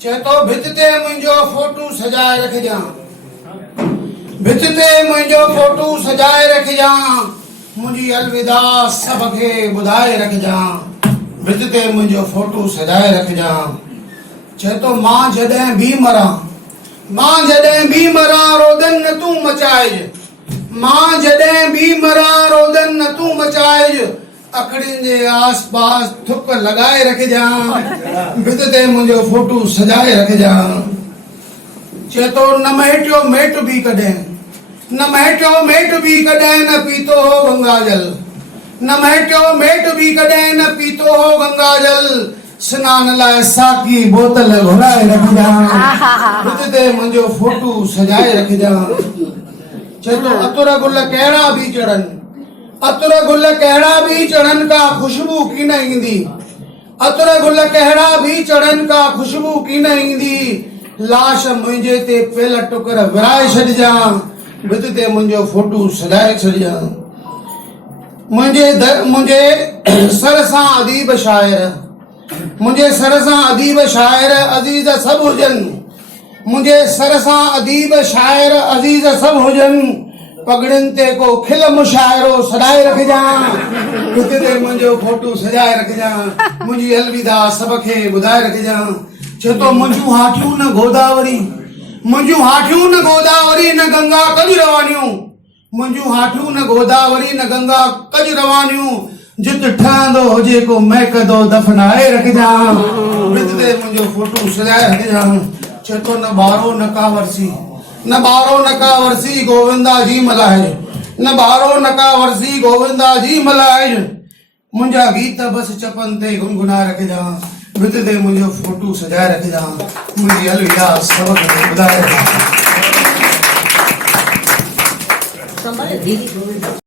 चे तो भित ते मुंहिंजो फोटू सजाए रखजां, भित ते मुंहिंजो फोटू सजाए रखजां, मुंहिंजी अलविदा सभ खे ॿुधाए रखजां, भित ते मुंहिंजो फोटू सजाए रखजां। चे तो मां जॾहिं बि मरां, मां जॾहिं बि मरां रोदन न तूं मचाइज, मां जॾहिं बि मरां रोदन न तूं मचाइज, अखड़ियुनि जे आस पास थुक लॻाए रखजां, भित ते मुंहिंजो फोटू सजाए रखजां। चे तो न महिटियो मेट बि कॾहिं, न महिटियो मेट बि कॾहिं न पीतो हो गंगा जल, न महिटियो मेट बि कॾहिं न पीतो हो गंगा जल, सनान लाइ साकी बोतल घुराए रखजां, भित ते मुंहिंजो फोटू सजाए रखजां। चे तो अतुर गुल कहिड़ा बि चढ़नि, अतुर गुल कहिड़ा बि चढ़नि का खुशबू कीन ईंदी, अतुर गुल कहिड़ा बि चढ़नि का खुशबू कीन ईंदी, लाश मुंहिंजे ते पेल टुकर विराए छॾिजां, भित ते मुंहिंजो फोटू सजाए छॾिजां। मुंहिंजे सर सां अदीब शाइर, मुंहिंजे सर सां अदीब शाइर अज़ीज़ सभु हुजनि, मुंहिंजे सर सां अदीब शाइर अज़ीज़ सभु हुजनि, पगड़ियुनि ते को खिल मुशाइरो सॾाए रखजां, भित ते मुंहिंजो फोटू सजाए रखजां, मुंहिंजी अलविदा सभ खे ॿुधाए रखजां। चे तो मुंहिंजूं हाठियूं न गोदावरी, मुंहिंजूं हाठियूं न गोदावरी न गंगा कज रवानियूं, मुंहिंजूं हाठियूं न गोदावरी न गंगा कज रवानियूं, जित ठहंदो हुजे को महकदो दफनाए रखजां, भित ते मुंहिंजो फोटू सजाए रखजां। चे तो न ॿारो न का वरसी, न ॿारो न का वरसी गोविंदा जी मल्हाए, न ॿारो न का वरसी गोविंदा जी मल्हाए, मुंहिंजा गीत बसि चपनि ते गुनगुनाए रखजां, भित ते मुंहिंजो फोटू सजाए रखजां, मुंहिंजी अलविदा सभ खे ॿुधाए रखजां।